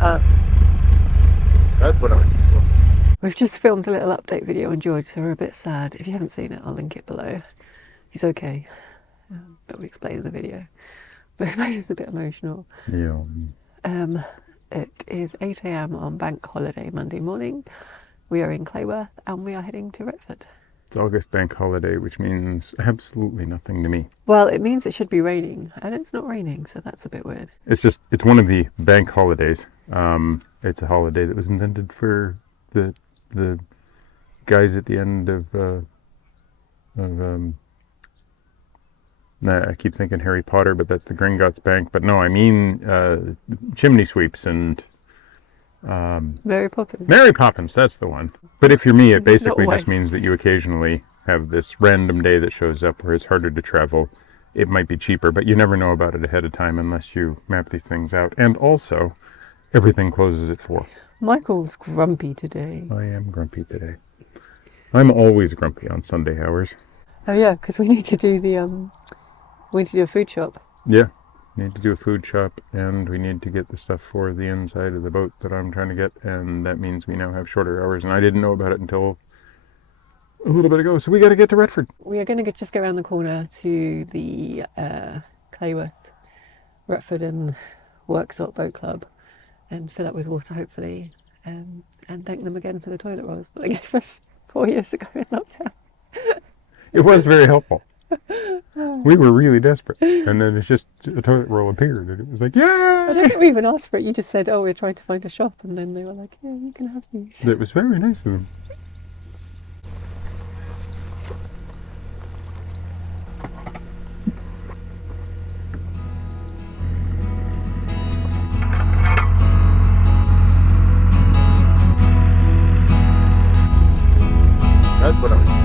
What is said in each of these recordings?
That's what I was looking for. We've just filmed a little update video on George, so we're a bit sad. If you haven't seen it, I'll link it below. He's okay, but we explain in the video. But it's made us a bit emotional. Yeah. It is 8 AM on Bank Holiday Monday morning. We are in Clayworth and we are heading to Retford. It's August Bank Holiday, which means absolutely nothing to me. Well, it means it should be raining, and it's not raining, so that's a bit weird. It's one of the bank holidays. It's a holiday that was invented for the guys at the end of I keep thinking Harry Potter, but that's the Gringotts Bank. But no, I mean chimney sweeps and Mary Poppins. Mary Poppins, that's the one. But if you're me, it basically Not just means that you occasionally have this random day that shows up where it's harder to travel. It might be cheaper, but you never know about it ahead of time unless you map these things out. And also, everything closes at 4. Michael's grumpy today. I am grumpy today. I'm always grumpy on Sunday hours. Oh yeah, because we need to do a food shop. Yeah, need to do a food shop, and we need to get the stuff for the inside of the boat that I'm trying to get, and that means we now have shorter hours, and I didn't know about it until a little bit ago, so we got to get to Retford. We are going to just go around the corner to the Clayworth, Retford and Worksop Boat Club and fill up with water, hopefully, and thank them again for the toilet rolls that they gave us 4 years ago in lockdown. It was very helpful. We were really desperate, and then it's just a toilet roll appeared, and it was like, yeah! I don't think we even asked for it. You just said, oh, we're trying to find a shop, and then they were like, yeah, you can have these. It was very nice of them. That's what I was thinking.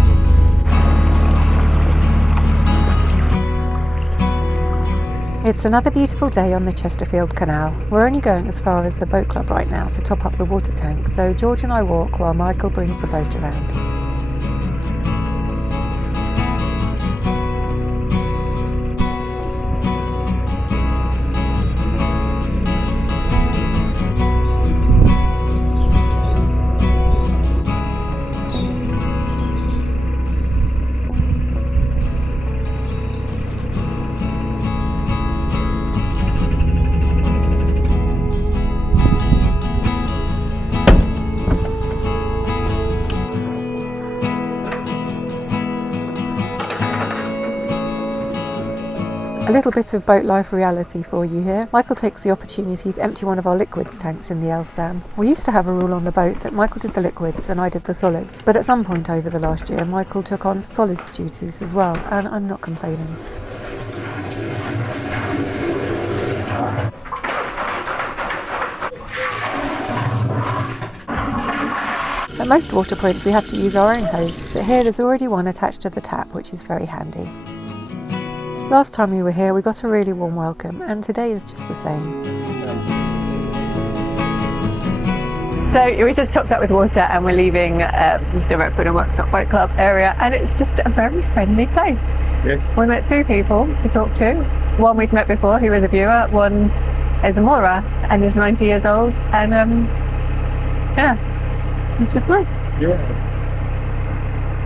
It's another beautiful day on the Chesterfield Canal. We're only going as far as the boat club right now to top up the water tank, so George and I walk while Michael brings the boat around. A little bit of boat life reality for you here. Michael takes the opportunity to empty one of our liquids tanks in the Elsan. We used to have a rule on the boat that Michael did the liquids and I did the solids, but at some point over the last year Michael took on solids duties as well, and I'm not complaining. At most water points we have to use our own hose, but here there's already one attached to the tap, which is very handy. Last time we were here we got a really warm welcome, and today is just the same. So we just topped up with water and we're leaving the Retford and Worksop Boat Club area, and it's just a very friendly place. Yes. We met 2 people to talk to. One we'd met before, who was a viewer. One is a moorer and is 90 years old, and yeah, it's just nice. Yeah.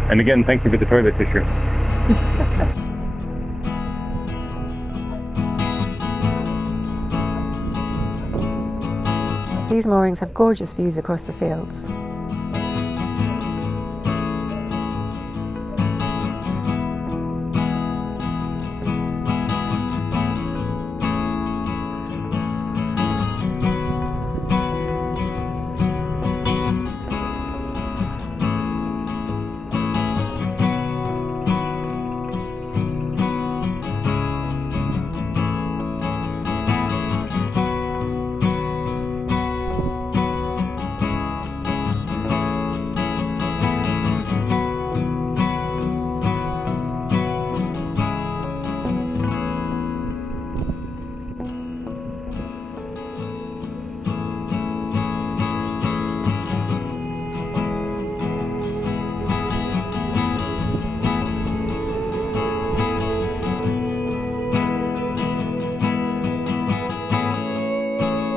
And again, thank you for the toilet tissue. These moorings have gorgeous views across the fields.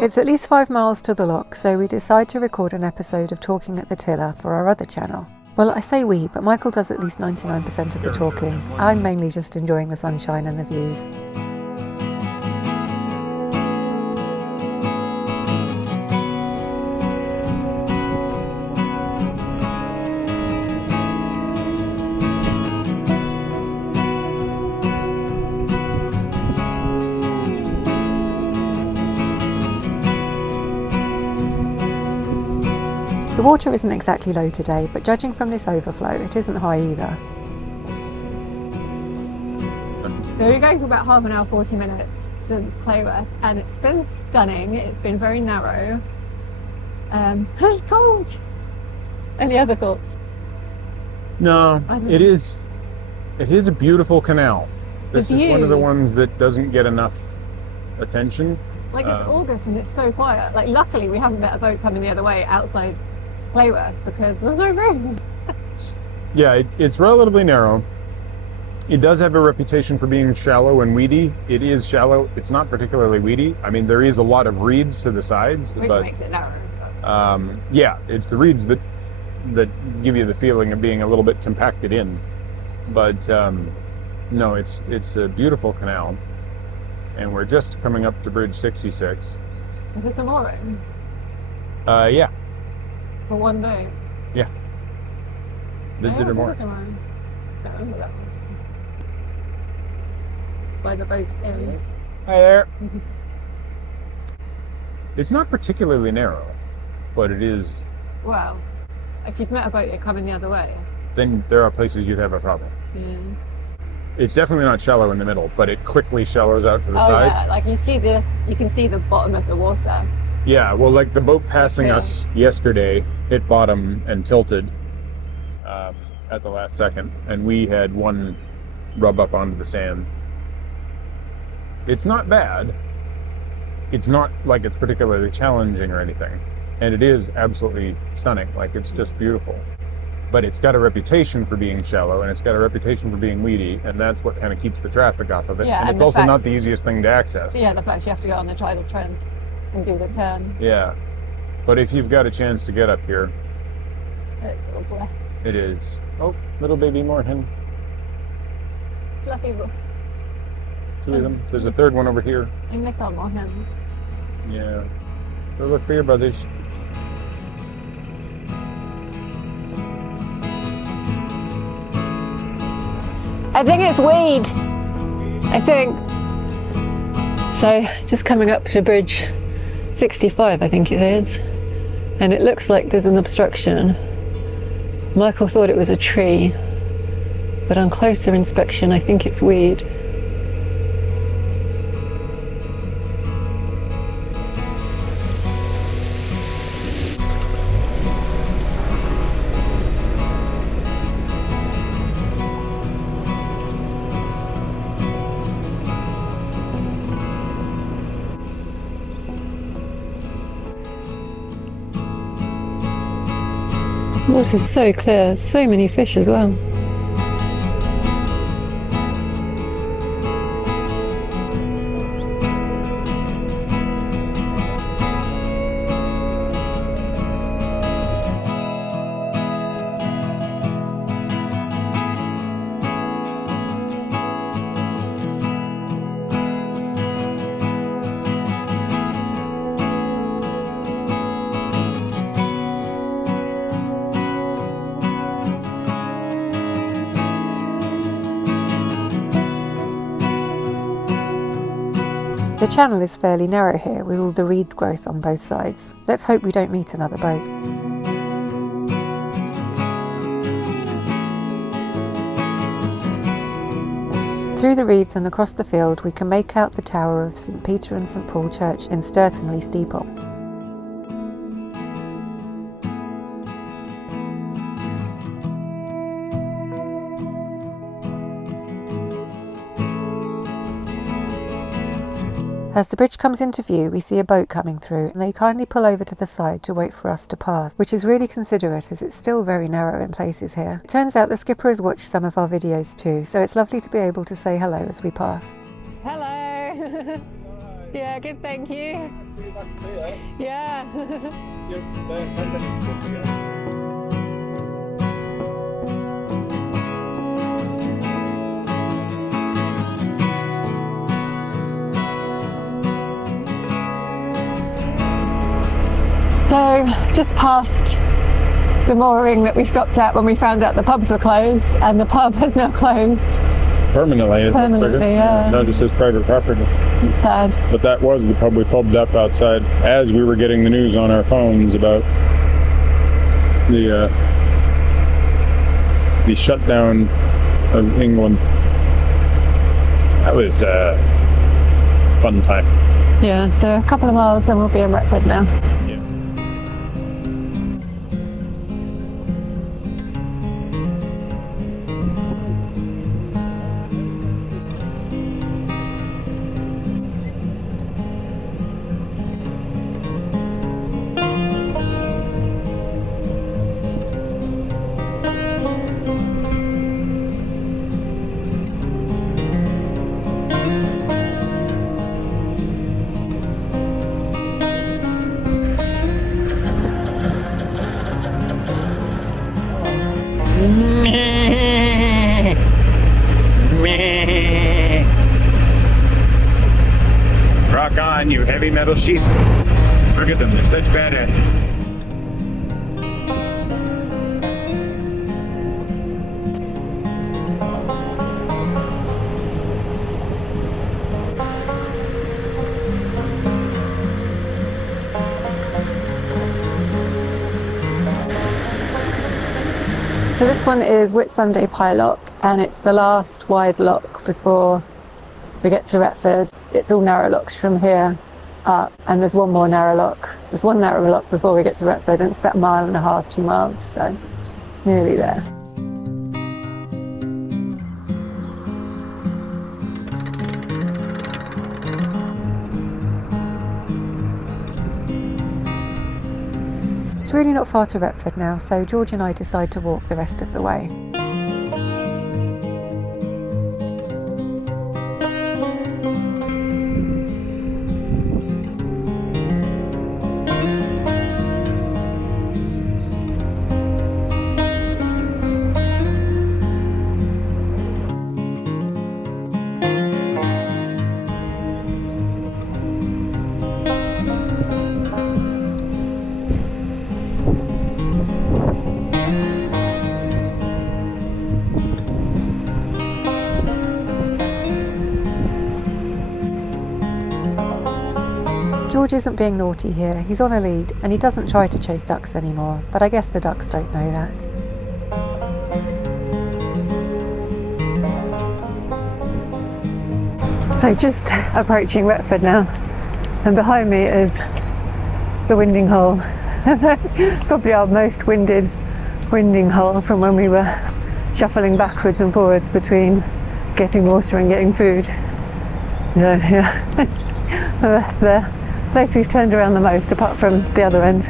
It's at least 5 miles to the lock, so we decide to record an episode of Talking at the Tiller for our other channel. Well, I say we, but Michael does at least 99% of the talking. I'm mainly just enjoying the sunshine and the views. The water isn't exactly low today, but judging from this overflow, it isn't high either. So we're going for about half an hour, 40 minutes since Clayworth, and it's been stunning. It's been very narrow. It's cold. Any other thoughts? No, it is a beautiful canal. This is one of the views. ones that doesn't get enough attention. Like, it's August and it's so quiet. Like, luckily we haven't met a boat coming the other way outside Clayworth because there's no room. Yeah, it's relatively narrow. It does have a reputation for being shallow and weedy. It is shallow. It's not particularly weedy. I mean, there is a lot of reeds to the sides, Which but makes it narrow. yeah, it's the reeds that give you the feeling of being a little bit compacted in. But no, it's a beautiful canal, and we're just coming up to Bridge 66. Is there some more room Yeah, for one boat? yeah. Visitor more. Visitor room. Don't remember that one. By the boat's in. Hi there. It's not particularly narrow, but it is. Well, if you'd met a boat coming the other way. Then there are places you'd have a problem. Yeah. It's definitely not shallow in the middle, but it quickly shallows out to the Oh sides. yeah, like you can see the bottom of the water. Yeah, well, like the boat passing us yesterday hit bottom and tilted at the last second, and we had one rub up onto the sand. It's not bad. It's not like it's particularly challenging or anything, and it is absolutely stunning. Like, it's just beautiful. But it's got a reputation for being shallow, and it's got a reputation for being weedy, and that's what kind of keeps the traffic off of it. Yeah, and and it's the also fact- not the easiest thing to access. Yeah, the fact you have to go on the tidal trend and do the turn. Yeah. But if you've got a chance to get up here, It's lovely. it is. Oh, little baby moorhen. Fluffy. Two of them. There's a third one over here. You miss out more hens. Yeah. Go look for your brothers. I think it's weed. I think. So, just coming up to Bridge 65, I think it is. And it looks like there's an obstruction. Michael thought it was a tree, but on closer inspection, I think it's weed. Water's so clear, so many fish as well. The channel is fairly narrow here with all the reed growth on both sides. Let's hope we don't meet another boat. Through the reeds and across the field we can make out the tower of St Peter and St Paul Church in Sturtonley steeple. As the bridge comes into view, we see a boat coming through and they kindly pull over to the side to wait for us to pass, which is really considerate as it's still very narrow in places here. It turns out the skipper has watched some of our videos too, so it's lovely to be able to say hello as we pass. Hello! Yeah, good, thank you. Yeah. So, just past the mooring that we stopped at when we found out the pubs were closed, and the pub has now closed. Permanently, it Permanently, looks like it. yeah. Not just as private property. It's sad. But that was the pub we pulled up outside as we were getting the news on our phones about the shutdown of England. That was a fun time. Yeah, so a couple of miles and we'll be in Retford now. Yeah. Rock on, you heavy metal sheep. Look at them, they're such badasses. So this one is Whitsunday Pie Lock, and it's the last wide lock before we get to Retford. It's all narrow locks from here up, and there's one more narrow lock. There's one narrow lock before we get to Retford, and it's about 1.5 miles, 2 miles, so nearly there. It's really not far to Retford now, so George and I decide to walk the rest of the way. George isn't being naughty here, he's on a lead and he doesn't try to chase ducks anymore, but I guess the ducks don't know that. So just approaching Retford now, and behind me is the winding hole. Probably our most winded winding hole from when we were shuffling backwards and forwards between getting water and getting food. So yeah, the place we've turned around the most, apart from the other end.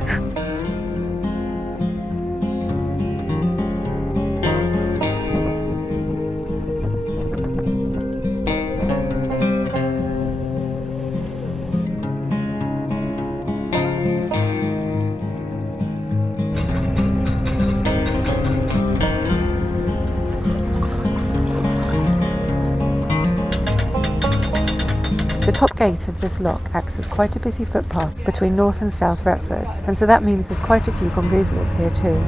The top gate of this lock acts as quite a busy footpath between North and South Retford, and so that means there's quite a few gongoozlers here too.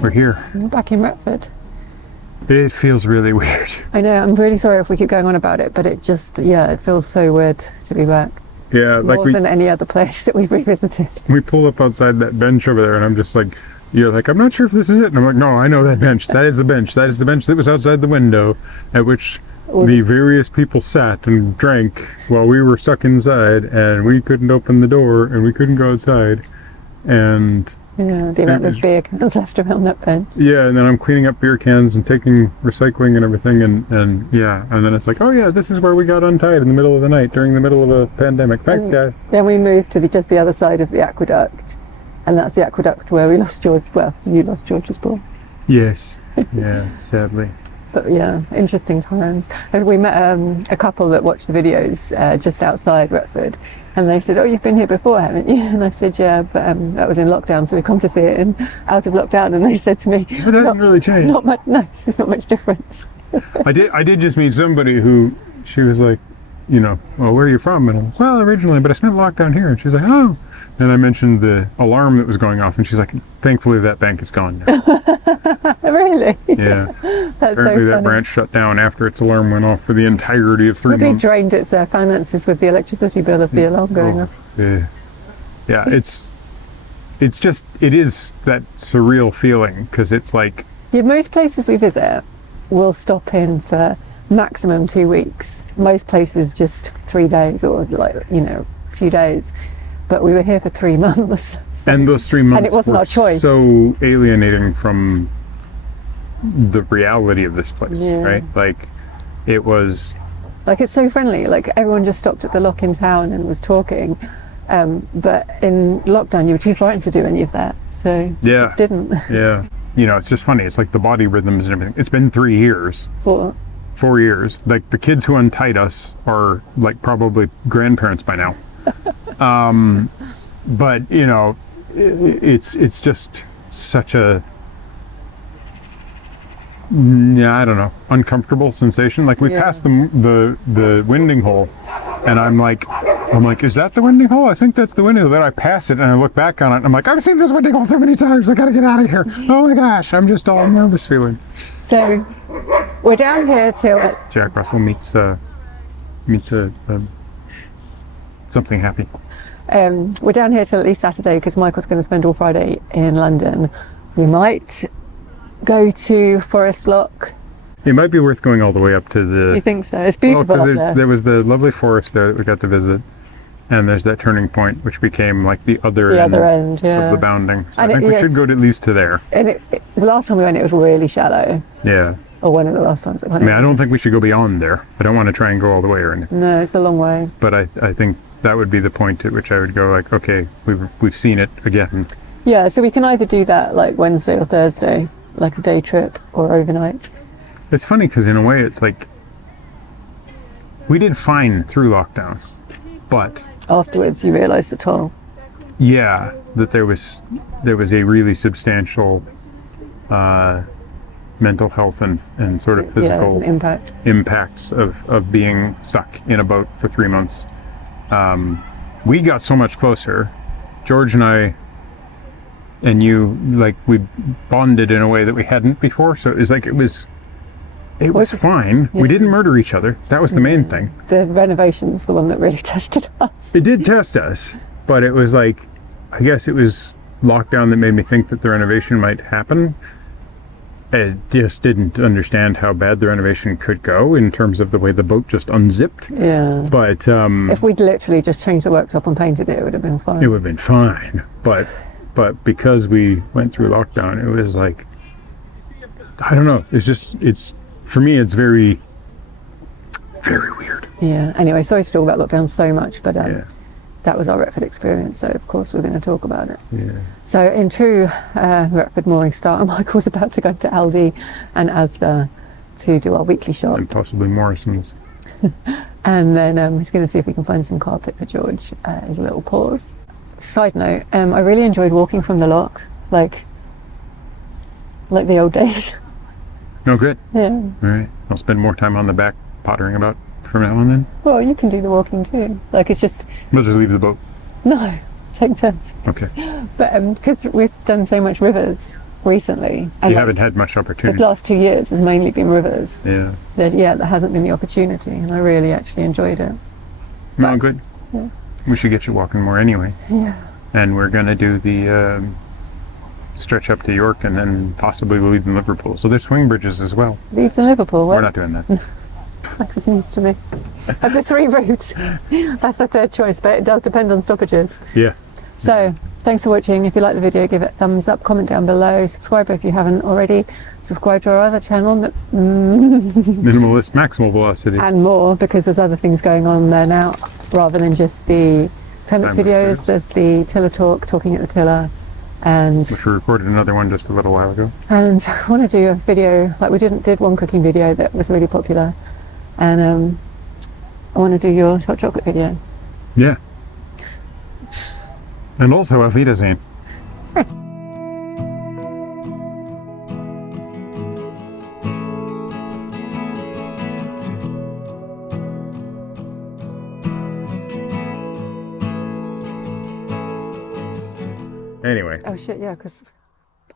We're here. We're back in Retford. It feels really weird. I know, I'm really sorry if we keep going on about it, but it just, yeah, it feels so weird to be back. Yeah, like More than any other place that we've revisited. we pull up outside that bench over there and I'm just like, you're like, I'm not sure if this is it. And I'm like, no, I know that bench. That is the bench. That is the bench that was outside the window at which the various people sat and drank while we were stuck inside and we couldn't open the door and we couldn't go outside. And Yeah, the amount of beer cans left around that bench. Yeah, and then I'm cleaning up beer cans and taking recycling and everything, and yeah, and then it's like, oh yeah, this is where we got untied in the middle of the night during the middle of a pandemic. Thanks, guys. Then we moved to just the other side of the aqueduct, and that's the aqueduct where we lost George. Well, you lost George's ball. Yes. Yeah, sadly. But yeah, interesting times. As we met a couple that watched the videos just outside Retford, and they said, "Oh, you've been here before, haven't you?" And I said, "Yeah, but that was in lockdown, so we come to see it in out of lockdown." And they said to me, It hasn't really changed. Not much. No, there's not much difference. I did just meet somebody who, she was like, you know, well, where are you from? And I'm like, well, originally, but I spent lockdown here. And she's like, oh. And I mentioned the alarm that was going off, and she's like, thankfully that bank is gone now. Really? Yeah. That's Apparently so that funny. branch shut down after its alarm went off for the entirety of 3 Maybe months. drained its finances with the electricity bill of the alarm going off. Yeah. Yeah, it's just, it is that surreal feeling, because it's like, Yeah, most places we visit, we'll stop in for maximum 2 weeks. Most places just 3 days or like, you know, a few days. But we were here for 3 months. So. and those 3 months wasn't were our choice. so alienating from the reality of this place, Yeah. right? Like, it was, Like, it's so friendly. Like, everyone just stopped at the lock in town and was talking. But in lockdown, you were too frightened to do any of that. So yeah, just didn't. yeah. You know, it's just funny. It's like the body rhythms and everything. It's been 3 years. For 4 years. Like, the kids who untied us are like probably grandparents by now. But you know, it's just such a, I don't know, uncomfortable sensation. Like, we Yeah. passed the winding hole, and I'm like, is that the winding hole? I think that's the winding hole. Then I pass it and I look back on it and I'm like, I've seen this winding hole too many times. I gotta get out of here. Oh my gosh, I'm just all nervous feeling. So we're down here till Jack Russell meets something happy. we're down here till at least Saturday because Michael's going to spend all Friday in London. We might go to Forest Lock. It might be worth going all the way up to the. You think so? It's beautiful up there. There was the lovely forest there that we got to visit, and there's that turning point which became like the other end Yeah. of the bounding. So And I think we yes. should go to at least to there. And the last time we went, it was really shallow. Yeah. Or one of the last times. I mean, I don't think we should go beyond there. I don't want to try and go all the way or anything. No, it's a long way. But I think that would be the point at which I would go like, okay, we've seen it again. Yeah, so we can either do that like Wednesday or Thursday, like a day trip or overnight. It's funny because in a way it's like we did fine through lockdown, but Afterwards, you realise the toll. yeah, that there was a really substantial mental health and sort of Yeah, physical there's an impact. impacts of being stuck in a boat for 3 months. We got so much closer. George and I and you, like, we bonded in a way that we hadn't before. So it was like, it was fine. Yeah. We didn't murder each other. That was the main thing. The renovation's the one that really tested us. It did test us, but it was like, I guess it was lockdown that made me think that the renovation might happen. I just didn't understand how bad the renovation could go in terms of the way the boat just unzipped. Yeah. But If we'd literally just changed the worktop and painted it, it would have been fine. it would have been fine. But because we went through lockdown, it was like, I don't know. It's for me, it's very, very weird. Yeah. Anyway, sorry to talk about lockdown so much, but Yeah. that was our Retford experience, so of course we're going to talk about it. Yeah. So in true Retford mooring style, Michael's about to go to Aldi and Asda to do our weekly shop. And possibly Morrison's. And then he's going to see if we can find some carpet for George as a little pause. Side note, I really enjoyed walking from the lock, like the old days. No good. Yeah. All right. I'll spend more time on the back pottering about from now on then. Well, you can do the walking too. Like, it's just, We'll just leave the boat. no, take turns. Okay. But because we've done so much rivers recently, and You like, haven't had much the opportunity. last 2 years has mainly been rivers, Yeah. that there hasn't been the opportunity, and I really actually enjoyed it. No, good. Yeah. We should get you walking more anyway. Yeah. And we're going to do the stretch up to York and then possibly Leeds and Liverpool. So there's swing bridges as well. Leeds and Liverpool, We're what? not doing that. That's news to me. Of the 3 routes, that's the third choice, but it does depend on stoppages. Yeah. So thanks for watching. If you like the video, give it a thumbs up, comment down below, subscribe if you haven't already, subscribe to our other channel, Minimalist Maximal Velocity. and more, because there's other things going on there now, rather than just the time-lapse Time-lapse videos. videos. There's the tiller talk, talking at the tiller, and Which we recorded another one just a little while ago. I want to do a video, like we did one cooking video that was really popular, and I want to do your hot chocolate video. Yeah. And also Auf Wiedersehen. Anyway, Oh shit, yeah, because,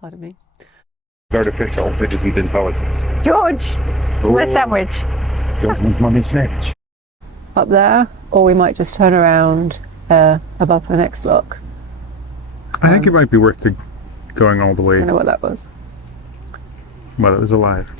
pardon me. it's artificial. It isn't intelligent. George, my sandwich. Jasmine's mummy sandwich. Up there, or we might just turn around above the next lock. I think it might be worth going all the I way don't know what that was. while it was alive.